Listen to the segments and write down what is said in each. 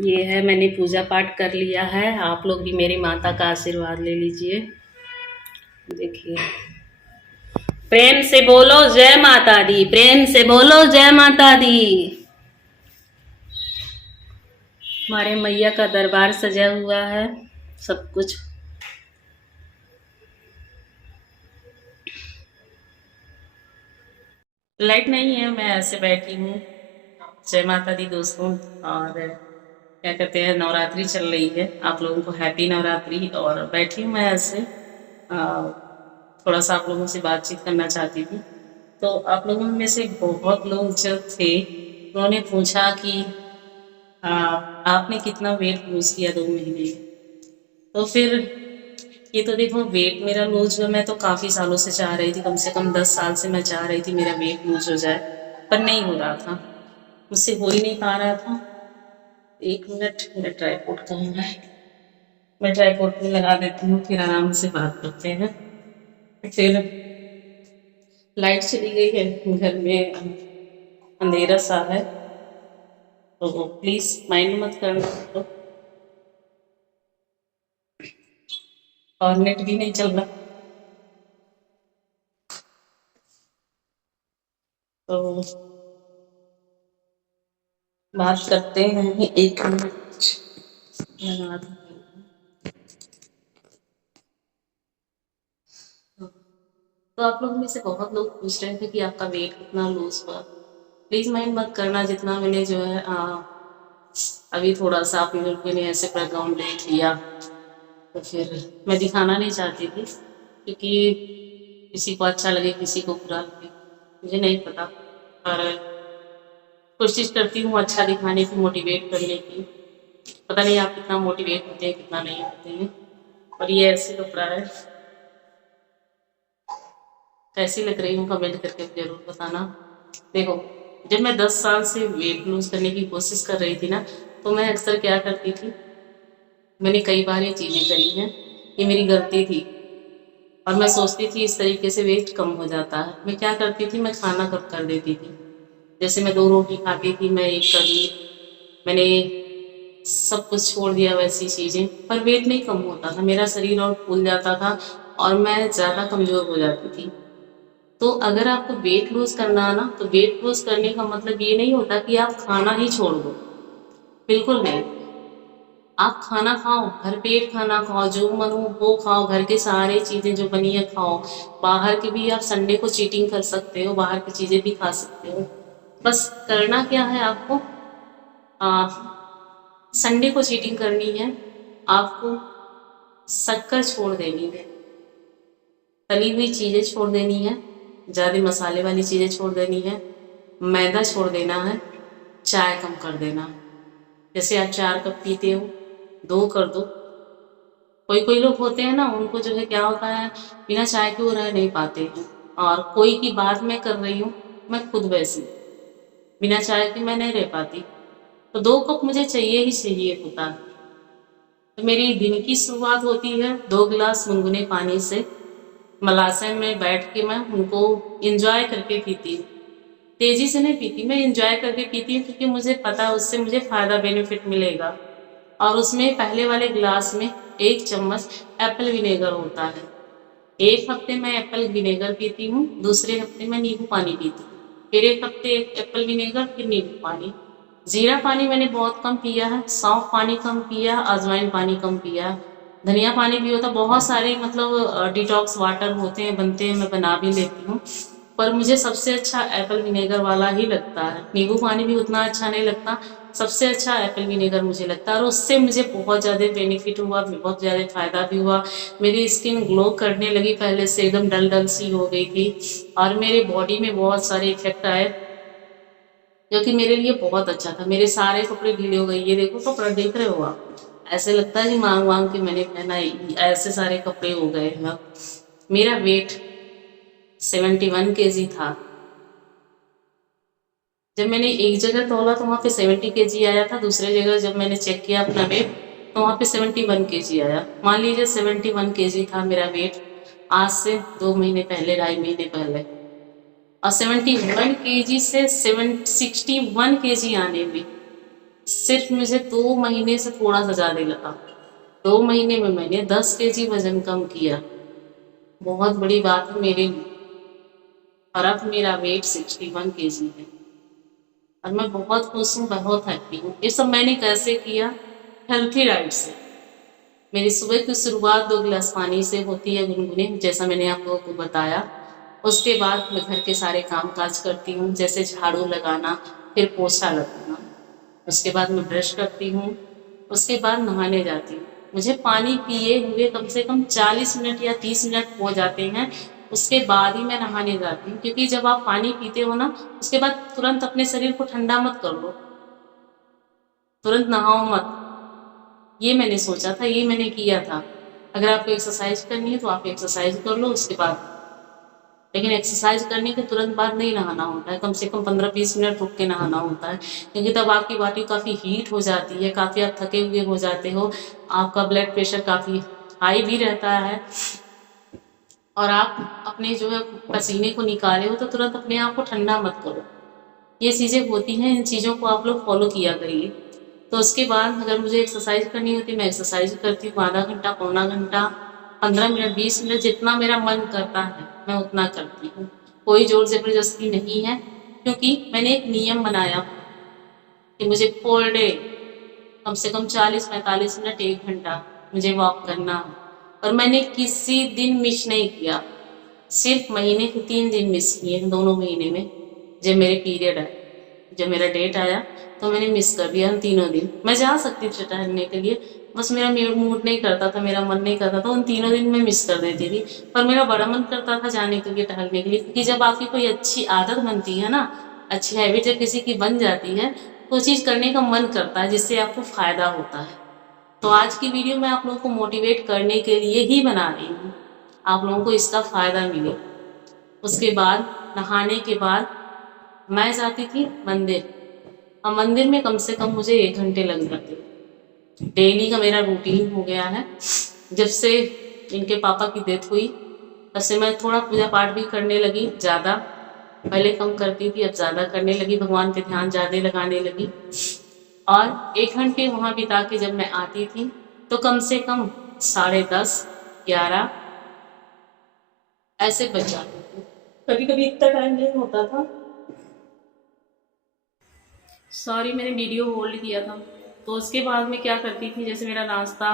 ये है, मैंने पूजा पाठ कर लिया है। आप लोग भी मेरी माता का आशीर्वाद ले लीजिए। देखिए, प्रेम से बोलो जय माता दी, प्रेम से बोलो जय माता दी। हमारे मैया का दरबार सजा हुआ है, सब कुछ। लाइट नहीं है, मैं ऐसे बैठी हूँ। जय माता दी दोस्तों। और क्या कहते हैं, नवरात्रि चल रही है। आप लोगों को हैप्पी नवरात्रि। और बैठी हूँ मैं ऐसे, थोड़ा सा आप लोगों से बातचीत करना चाहती थी। तो आप लोगों में से बहुत लोग जो थे, उन्होंने पूछा कि आपने कितना वेट लूज किया 2 महीने में। तो फिर ये तो देखो, वेट मेरा लूज हुआ, मैं तो काफ़ी सालों से चाह रही थी, कम से कम 10 साल से मैं चाह रही थी मेरा वेट लूज हो जाए, पर नहीं हो रहा था, मुझसे हो ही नहीं पा रहा था। 1 मिनट, मेरा ट्राइपॉड कहाँ है? मैं ट्राइपॉड पे लगा देती हूँ, फिर आराम से बात करते हैं। फिर लाइट चली गई है, घर में अंधेरा सा है, तो प्लीज़ माइंड मत करना तो। और नेट भी नहीं चल रहा, तो बात करते हैं। 1 मिनट लगा दूँ। तो आप लोग में से बहुत लोग पूछ रहे थे कि आपका वेट कितना लूज हुआ। प्लीज़ माइंड मत करना, जितना मैंने जो है अभी थोड़ा सा आप लोग मैंने ऐसे बैकग्राउंड देख लिया, तो फिर मैं दिखाना नहीं चाहती थी, क्योंकि किसी को अच्छा लगे किसी को बुरा लगे, मुझे नहीं पता। पर कोशिश करती हूँ अच्छा दिखाने की, मोटिवेट करने की। पता नहीं आप कितना मोटिवेट होते हैं, कितना नहीं होते हैं। और ये ऐसे कपड़ा है, कैसी लग रही हूँ कमेंट करके ज़रूर बताना। देखो, जब मैं 10 साल से वेट लूज करने की कोशिश कर रही थी ना, तो मैं अक्सर क्या करती थी, मैंने कई बार ये चीज़ें करी हैं, ये मेरी गलती थी। और मैं सोचती थी इस तरीके से वेट कम हो जाता है। मैं क्या करती थी, मैं खाना कम कर देती थी। जैसे मैं 2 रोटी खाती थी, मैं एक कर ली। मैंने सब कुछ छोड़ दिया वैसी चीज़ें, पर वेट नहीं कम होता था, मेरा शरीर और फूल जाता था और मैं ज़्यादा कमज़ोर हो जाती थी। तो अगर आपको वेट लूज करना है ना, तो वेट लूज करने का मतलब ये नहीं होता कि आप खाना ही छोड़ दो, बिल्कुल नहीं। आप खाना खाओ, भरपेट खाना खाओ, जो मन हो वो खाओ, घर के सारे चीज़ें जो बनी है खाओ। बाहर के भी आप संडे को चीटिंग कर सकते हो, बाहर की चीज़ें भी खा सकते हो। बस करना क्या है आपको, आ, संडे को चीटिंग करनी है आपको। शक्कर छोड़ देनी है, तली हुई चीज़ें छोड़ देनी है, ज़्यादा मसाले वाली चीज़ें छोड़ देनी है, मैदा छोड़ देना है, चाय कम कर देना। जैसे आप 4 कप पीते हो, 2 कर दो। कोई कोई लोग होते हैं ना, उनको जो है क्या होता है, बिना चाय के वो रह नहीं पाते हैं। और कोई की बात मैं कर रही हूँ, मैं खुद वैसी, बिना चाय के मैं नहीं रह पाती। तो 2 कप मुझे चाहिए ही चाहिए होता है। तो मेरी दिन की शुरुआत होती है 2 गिलास गुनगुने पानी से। मलासन में बैठ के मैं उनको इंजॉय करके पीती हूँ। तेजी से नहीं पीती, मैं इंजॉय करके पीती हूँ, क्योंकि मुझे पता है उससे मुझे फ़ायदा बेनिफिट मिलेगा। और उसमें पहले वाले गिलास में 1 चम्मच एप्पल विनेगर होता है। एक हफ्ते मैं एप्पल विनेगर पीती हूँ, दूसरे हफ्ते मैं नींबू पानी पीती हूँ। फिर एक हफ्ते एक एप्पल विनेगर, फिर नींबू पानी। जीरा पानी मैंने बहुत कम पिया है, सौंफ पानी कम पिया, अजवाइन पानी कम पिया, धनिया पानी भी होता। बहुत सारे मतलब डिटॉक्स वाटर होते हैं, बनते हैं, मैं बना भी लेती हूँ। पर मुझे सबसे अच्छा एप्पल विनेगर वाला ही लगता है। नींबू पानी भी उतना अच्छा नहीं लगता, सबसे अच्छा एप्पल विनेगर मुझे लगता है। और उससे मुझे बहुत ज़्यादा बेनिफिट हुआ, बहुत ज़्यादा फ़ायदा भी हुआ। मेरी स्किन ग्लो करने लगी, पहले से एकदम डल डल सी हो गई थी। और मेरे बॉडी में बहुत सारे इफेक्ट आए, जो कि मेरे लिए बहुत अच्छा था। मेरे सारे कपड़े ढीले हो गए, ये देखो कपड़ा देख रहे हो आप, ऐसे लगता है कि मांग मांग के मैंने पहना है, ऐसे सारे कपड़े हो गए हैं अब। मेरा वेट 71 kg था। जब मैंने एक जगह तोला तो वहाँ पे 70 kg आया था, दूसरे जगह जब मैंने चेक किया अपना वेट, तो वहाँ पे 71 kg आया। मान लीजिए 71 kg था मेरा वेट, आज से 2 महीने पहले, 2.5 महीने पहले। और 71 kg से 61 kg आने में सिर्फ मुझे 2 महीने से थोड़ा सा ज़्यादा लगा। 2 महीने में मैंने 10 केजी वजन कम किया। बहुत बड़ी बात है मेरे लिए। और अब मेरा वेट 61 केजी है और मैं बहुत खुश हूँ, बहुत हैप्पी हूँ। ये सब मैंने कैसे किया? हेल्थी डाइट से। मेरी सुबह की शुरुआत 2 गिलास पानी से होती है गुनगुने, जैसा मैंने आप लोगों को बताया। उसके बाद मैं घर के सारे काम काज करती हूँ, जैसे झाड़ू लगाना, फिर पोछा लगाना। उसके बाद मैं ब्रश करती हूँ, उसके बाद नहाने जाती हूँ। मुझे पानी पिए हुए कम से कम 40 मिनट या 30 मिनट हो जाते हैं, उसके बाद ही मैं नहाने जाती हूँ। क्योंकि जब आप पानी पीते हो ना, उसके बाद तुरंत अपने शरीर को ठंडा मत कर लो, तुरंत नहाओ मत। ये मैंने सोचा था, ये मैंने किया था। अगर आपको एक्सरसाइज करनी है तो आप एक्सरसाइज कर लो उसके बाद, लेकिन एक्सरसाइज करने के तुरंत बाद नहीं नहाना होता है। कम से कम 15-20 मिनट रुक के नहाना होता है, क्योंकि तब आपकी बॉडी काफ़ी हीट हो जाती है, काफ़ी आप थके हुए हो जाते हो, आपका ब्लड प्रेशर काफ़ी हाई भी रहता है और आप अपने जो है पसीने को निकाले हो तो तुरंत अपने आप को ठंडा मत करो। ये चीज़ें होती हैं, इन चीज़ों को आप लोग फॉलो किया करिए। तो उसके बाद अगर मुझे एक्सरसाइज करनी होती है, मैं एक्सरसाइज करती हूँ। आधा घंटा, पौना घंटा, 15 मिनट, 20 मिनट, जितना मेरा मन करता है मैं उतना करती हूँ। कोई जोर ज़बरदस्ती नहीं है, क्योंकि मैंने एक नियम बनाया कि मुझे पर डे कम से कम 40-45 मिनट, 1 घंटा मुझे वॉक करना है। और मैंने किसी दिन मिस नहीं किया, सिर्फ महीने के 3 दिन मिस किए हैं, दोनों महीने में। जब मेरे पीरियड आए, जब मेरा डेट आया तो मैंने मिस कर दिया उन तीनों दिन। मैं जा सकती थी टहलने के लिए, बस मेरा मूड नहीं करता था, मेरा मन नहीं करता था, उन तीनों दिन मैं मिस कर देती थी। पर मेरा बड़ा मन करता था जाने के लिए, टहलने के लिए, क्योंकि जब आपकी कोई अच्छी आदत बनती है ना, अच्छी हैबिट जब किसी की बन जाती है तो वो चीज़ करने का मन करता है, जिससे आपको फ़ायदा होता है। तो आज की वीडियो मैं आप लोगों को मोटिवेट करने के लिए ही बना रही हूँ, आप लोगों को इसका फ़ायदा मिले। उसके बाद नहाने के बाद मैं जाती थी मंदिर, और मंदिर में कम से कम मुझे 1 घंटे लग जाते। डेली का मेरा रूटीन हो गया है। जब से इनके पापा की डेथ हुई तब से मैं थोड़ा पूजा पाठ भी करने लगी, ज़्यादा। पहले कम करती थी, अब ज़्यादा करने लगी, भगवान पे ध्यान ज़्यादा लगाने लगी। और 1 घंटे वहाँ बिता के जब मैं आती थी तो कम से कम 10:30, 11 ऐसे बज जाते थे। कभी कभी इतना टाइम नहीं होता था। सॉरी, मैंने वीडियो होल्ड किया था। तो उसके बाद में क्या करती थी, जैसे मेरा नाश्ता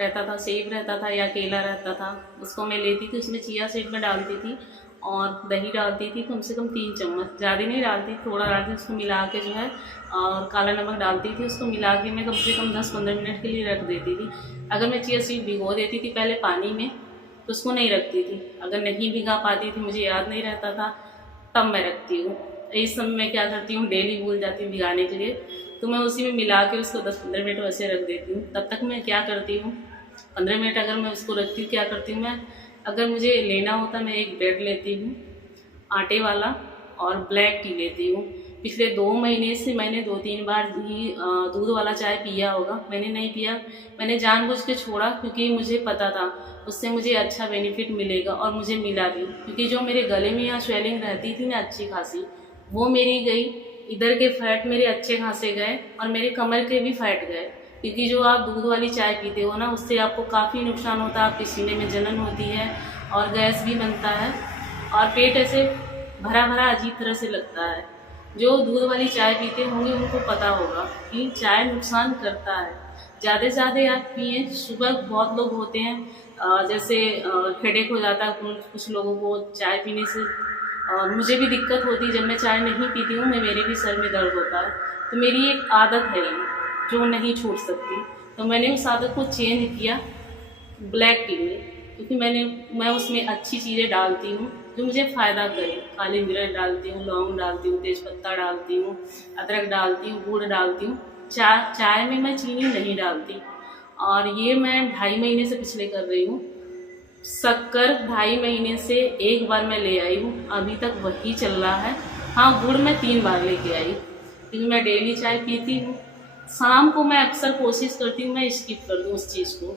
रहता था, सेब रहता था या केला रहता था, उसको मैं लेती थी, उसमें चिया सीड में डालती थी और दही डालती थी, कम से कम 3 चम्मच, ज़्यादा नहीं डालती, थोड़ा डालती, उसको मिला के जो है, और काला नमक डालती थी, उसको मिला के मैं कम से कम 10-15 मिनट के लिए रख देती थी। अगर मैं चिया सीड भिगो देती थी पहले पानी में तो उसको नहीं रखती थी। अगर नहीं भिगा पाती थी, मुझे याद नहीं रहता था, तब मैं रखती हूँ। इस समय मैं क्या करती हूँ, डेली भूल जाती हूँ भिगाने के लिए, तो मैं उसी में मिला के उसको 10-15 मिनट वैसे रख देती हूँ। तब तक मैं क्या करती हूँ, 15 मिनट अगर मैं उसको रखती हूँ, क्या करती हूँ मैं, अगर मुझे लेना होता मैं एक ब्रेड लेती हूँ आटे वाला और ब्लैक टी लेती हूँ। पिछले 2 महीने से मैंने 2-3 बार ही दूध वाला चाय पिया होगा, मैंने नहीं पिया, मैंने जानबूझ के छोड़ा, क्योंकि मुझे पता था उससे मुझे अच्छा बेनिफिट मिलेगा, और मुझे मिला भी। क्योंकि जो मेरे गले में यहाँ स्वेलिंग रहती थी ना अच्छी खासी, वो मेरी गई, इधर के फैट मेरे अच्छे खासे गए और मेरे कमर के भी फैट गए। क्योंकि जो आप दूध वाली चाय पीते हो ना, उससे आपको काफ़ी नुकसान होता है, आपके सीने में जलन होती है और गैस भी बनता है और पेट ऐसे भरा भरा अजीब तरह से लगता है। जो दूध वाली चाय पीते होंगे उनको पता होगा कि चाय नुकसान करता है। ज़्यादा से ज़्यादा आप पिए। सुबह बहुत लोग होते हैं जैसे हेडेक हो जाता है कुछ लोगों को चाय पीने से, और मुझे भी दिक्कत होती है जब मैं चाय नहीं पीती हूँ, मेरे भी सर में दर्द होता है। तो मेरी एक आदत है ये जो नहीं छूट सकती, तो मैंने उस आदत को चेंज किया ब्लैक टी में, क्योंकि मैं उसमें अच्छी चीज़ें डालती हूँ जो मुझे फ़ायदा करे। काली मिर्च डालती हूँ, लौंग डालती हूँ, तेज़पत्ता डालती हूँ, अदरक डालती हूँ, गुड़ डालती हूँ। चाय में मैं चीनी नहीं डालती, और ये मैं 2.5 महीने से पिछले कर रही हूँ। शक्कर 2.5 महीने से 1 बार मैं ले आई हूँ, अभी तक वही चल रहा है। हाँ, गुड़ मैं 3 बार लेके आई, क्योंकि मैं डेली चाय पीती हूँ। शाम को मैं अक्सर कोशिश करती हूँ मैं स्किप कर दूँ उस चीज़ को,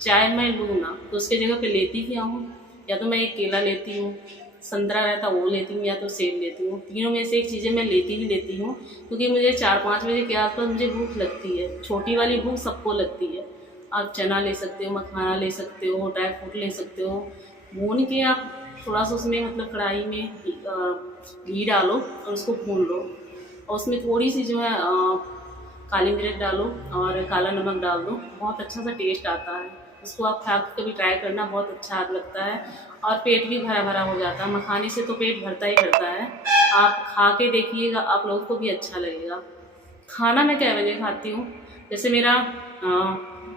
चाय मैं लूँ ना, तो उसके जगह पे लेती क्या हूँ, या तो मैं एक केला लेती हूँ संतरा रहता वो लेती हूँ या तो सेब लेती हूँ। तीनों में से एक चीज़ें मैं लेती ही लेती हूँ, क्योंकि मुझे 4-5 बजे के आसपास मुझे भूख लगती है। छोटी वाली भूख सबको लगती है। आप चना ले सकते हो, मखाना ले सकते हो, ड्राई फ्रूट ले सकते हो, भून के आप थोड़ा सा उसमें मतलब कढ़ाई में घी डालो और उसको भून लो, और उसमें थोड़ी सी जो है काली मिर्च डालो और काला नमक डाल दो, बहुत अच्छा सा टेस्ट आता है। उसको आप खा के कभी ट्राई करना, बहुत अच्छा लगता है और पेट भी भरा भरा हो जाता है। मखाने से तो पेट भरता ही भरता है, आप खा के देखिएगा, आप लोगों को भी अच्छा लगेगा। खाना मैं क्या बजे खाती हूँ, जैसे मेरा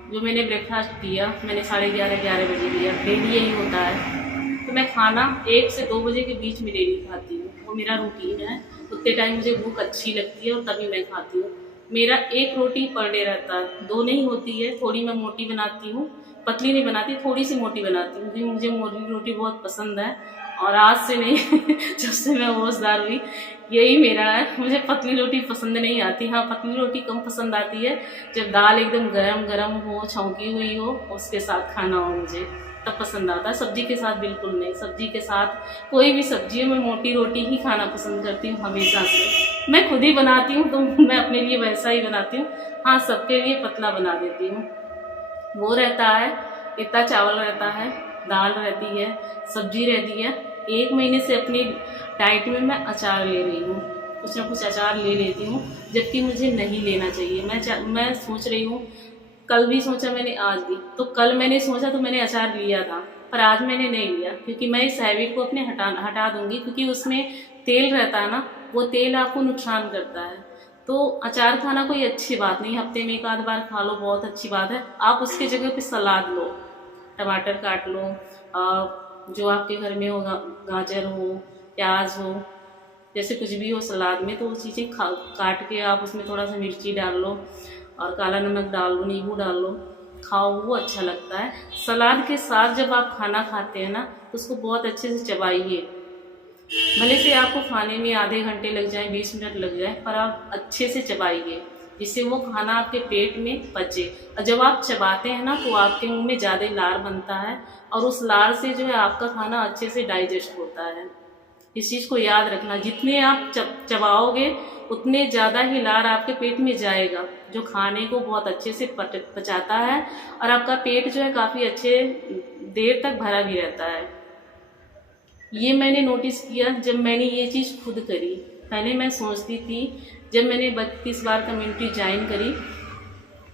जो मैंने ब्रेकफास्ट किया मैंने 11:30 बजे किया, डेली यही होता है। तो मैं खाना 1 से 2 बजे के बीच में डेली खाती हूँ, वो मेरा रूटीन है। उतने टाइम मुझे भूख अच्छी लगती है और तभी मैं खाती हूँ। मेरा 1 रोटी पर डे रहता है, 2 नहीं होती है, थोड़ी मैं मोटी बनाती हूँ, पतली नहीं बनाती, थोड़ी सी मोटी बनाती हूँ, क्योंकि मुझे मोटी रोटी बहुत पसंद है। और आज से नहीं जब से मैं होशदार हुई यही मेरा है, मुझे पतली रोटी पसंद नहीं आती। हाँ, पतली रोटी कम पसंद आती है जब दाल एकदम गरम गरम हो, छौंकी हुई हो, उसके साथ खाना हो, मुझे तब पसंद आता है। सब्जी के साथ बिल्कुल नहीं। सब्जी के साथ कोई भी सब्जी हो, मैं मोटी रोटी ही खाना पसंद करती हूँ हमेशा से। मैं खुद ही बनाती हूँ तो मैं अपने लिए वैसा ही बनाती हूँ। हाँ, सबके लिए पतला बना देती हूँ। वो रहता है, इतना चावल रहता है, दाल रहती है, सब्जी रहती है। 1 महीने से अपनी डाइट में मैं अचार ले रही हूँ, कुछ ना कुछ अचार ले लेती हूँ, जबकि मुझे नहीं लेना चाहिए। मैं सोच रही हूँ, कल भी सोचा मैंने, आज भी। तो कल मैंने सोचा तो मैंने अचार लिया था, पर आज मैंने नहीं लिया, क्योंकि मैं इस हैबिट को अपने हटा दूंगी, क्योंकि उसमें तेल रहता है ना, वो तेल आपको नुकसान करता है। तो अचार खाना कोई अच्छी बात नहीं, हफ्ते में 1 आध बार खा लो, बहुत अच्छी बात है। आप उसके जगह पे सलाद लो, टमाटर काट लो, जो आपके घर में हो, गाजर हो, प्याज हो, जैसे कुछ भी हो सलाद में, तो वो चीज़ें काट के आप उसमें थोड़ा सा मिर्ची डाल लो और काला नमक डाल लो, नींबू डाल लो, खाओ, वो अच्छा लगता है। सलाद के साथ जब आप खाना खाते हैं ना, तो उसको बहुत अच्छे से चबाइए। भले से आपको खाने में आधे घंटे लग जाए, 20 मिनट लग जाए, पर आप अच्छे से चबाइए, जिससे वो खाना आपके पेट में पचे। और जब आप चबाते हैं ना, तो आपके मुंह में ज़्यादा लार बनता है, और उस लार से जो है आपका खाना अच्छे से डाइजेस्ट होता है। इस चीज़ को याद रखना, जितने आप चबाओगे उतने ज़्यादा ही लार आपके पेट में जाएगा, जो खाने को बहुत अच्छे से पचाता है, और आपका पेट जो है काफ़ी अच्छे देर तक भरा भी रहता है। ये मैंने नोटिस किया जब मैंने ये चीज़ खुद करी। पहले मैं सोचती थी, जब मैंने 32 बार कम्युनिटी ज्वाइन करी,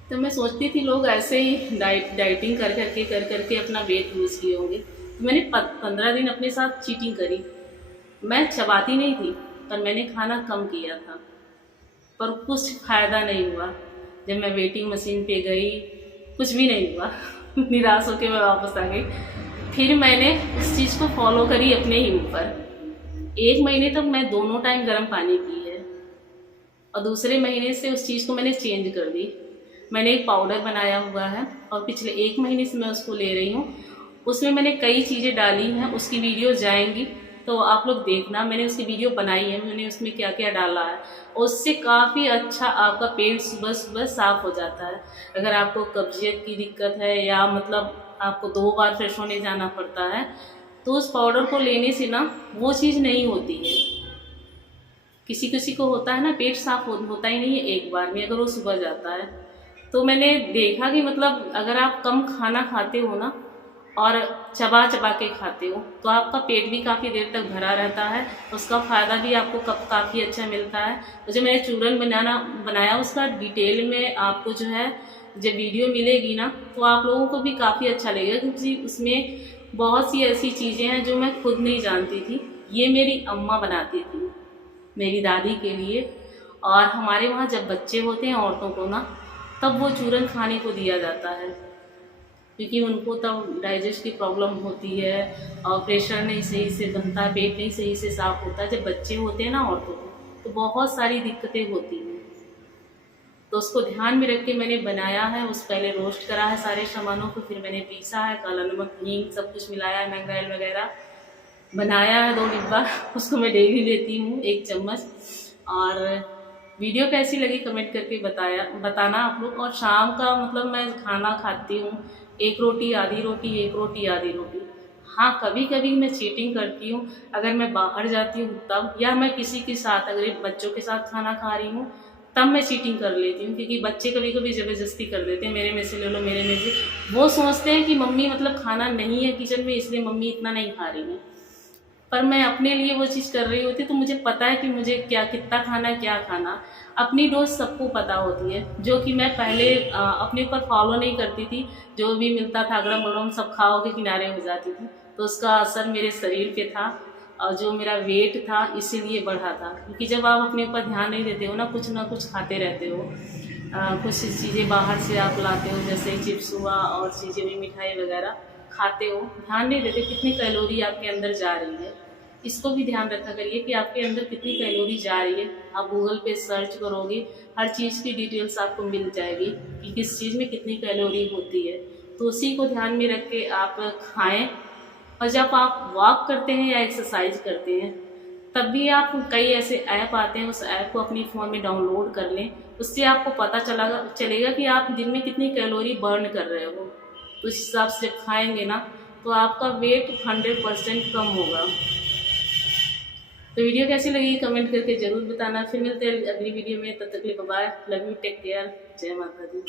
तो मैं सोचती थी लोग ऐसे ही डाइटिंग कर करके अपना वेट लूज़ किए होंगे। तो मैंने 15 दिन अपने साथ चीटिंग करी। मैं चबाती नहीं थी, पर मैंने खाना कम किया था, पर कुछ फ़ायदा नहीं हुआ। जब मैं वेटिंग मशीन पे गई, कुछ भी नहीं हुआ निराश होकर मैं वापस आ गई। फिर मैंने उस चीज़ को फॉलो करी अपने ही ऊपर। 1 महीने तक मैं दोनों टाइम गर्म पानी पी है, और दूसरे महीने से उस चीज़ को मैंने चेंज कर दी। मैंने एक पाउडर बनाया हुआ है, और पिछले 1 महीने से मैं उसको ले रही हूँ। उसमें मैंने कई चीज़ें डाली हैं, उसकी वीडियो जाएंगी तो आप लोग देखना। मैंने उसकी वीडियो बनाई है, मैंने उसमें क्या क्या डाला है। उससे काफ़ी अच्छा आपका पेट सुबह सुबह साफ़ हो जाता है। अगर आपको कब्जियत की दिक्कत है, या मतलब आपको 2 बार फ्रेश होने जाना पड़ता है, तो उस पाउडर को लेने से ना वो चीज़ नहीं होती है। किसी किसी को होता है ना, पेट साफ होता ही नहीं है एक बार में, अगर वो सुबह जाता है। तो मैंने देखा कि मतलब अगर आप कम खाना खाते हो ना, और चबा चबा के खाते हो, तो आपका पेट भी काफ़ी देर तक भरा रहता है, उसका फ़ायदा भी आपको काफ़ी अच्छा मिलता है। तो जो मैंने चूरन बनाया उसका डिटेल में आपको जो है जब वीडियो मिलेगी ना, तो आप लोगों को भी काफ़ी अच्छा लगेगा, क्योंकि उसमें बहुत सी ऐसी चीज़ें हैं जो मैं खुद नहीं जानती थी। ये मेरी अम्मा बनाती थी मेरी दादी के लिए, और हमारे वहाँ जब बच्चे होते हैं औरतों को ना, तब वो चूरन खाने को दिया जाता है, क्योंकि उनको तब डाइजेस्ट की प्रॉब्लम होती है, और प्रेशर नहीं सही से बनता, पेट नहीं सही से साफ होता। जब बच्चे होते हैं ना औरतों को, तो बहुत सारी दिक्कतें होती हैं। तो उसको ध्यान में रख के मैंने बनाया है। उस पहले रोस्ट करा है सारे सामानों को, फिर मैंने पीसा है, काला नमक, हींग सब कुछ मिलाया है, मैंगरेल वगैरह बनाया है 2 डिब्बा। उसको मैं डेली लेती हूँ 1 चम्मच। और वीडियो कैसी लगी कमेंट करके बताना आप लोग। और शाम का मतलब मैं खाना खाती हूँ 1 रोटी आधी रोटी, 1 रोटी आधी रोटी। हाँ, कभी कभी मैं चीटिंग करती हूँ, अगर मैं बाहर जाती हूँ तब, या मैं किसी के साथ अगर बच्चों के साथ खाना खा रही हूँ तब मैं चीटिंग कर लेती हूँ, क्योंकि बच्चे कभी कभी ज़बरदस्ती कर देते हैं, मेरे में से ले लो, मेरे में से। वो सोचते हैं कि मम्मी मतलब खाना नहीं है किचन में, इसलिए मम्मी इतना नहीं खा रही है, पर मैं अपने लिए वो चीज़ कर रही होती, तो मुझे पता है कि मुझे क्या कितना खाना है, क्या खाना। अपनी डोज सबको पता होती है, जो कि मैं पहले अपने ऊपर फॉलो नहीं करती थी। जो भी मिलता था अगड़म बगड़म सब खाओ के किनारे हो जाती थी, तो उसका असर मेरे शरीर पे था, और जो मेरा वेट था इसीलिए बढ़ा था। क्योंकि जब आप अपने ऊपर ध्यान नहीं देते हो ना कुछ खाते रहते हो, कुछ चीज़ें बाहर से आप लाते हो, जैसे चिप्स हुआ और चीज़ें भी, मिठाई वगैरह खाते हो, ध्यान नहीं देते कितनी कैलोरी आपके अंदर जा रही है। इसको भी ध्यान रखा करिए कि आपके अंदर कितनी कैलोरी जा रही है। आप गूगल पे सर्च करोगे, हर चीज़ की डिटेल्स आपको मिल जाएगी कि किस चीज़ में कितनी कैलोरी होती है। तो उसी को ध्यान में रख के आप खाएं। और जब आप वॉक करते हैं या एक्सरसाइज करते हैं, तब भी आप, कई ऐसे ऐप आते हैं, उस ऐप को अपनी फ़ोन में डाउनलोड कर लें। उससे आपको पता चलेगा कि आप दिन में कितनी कैलोरी बर्न कर रहे हो। तो इस हिसाब से जब खाएंगे ना, तो आपका वेट 100% कम होगा। तो वीडियो कैसी लगी कमेंट करके ज़रूर बताना। फिर मिलते हैं अगली वीडियो में, तब तक के लिए bye, love you, take care, जय माता दी।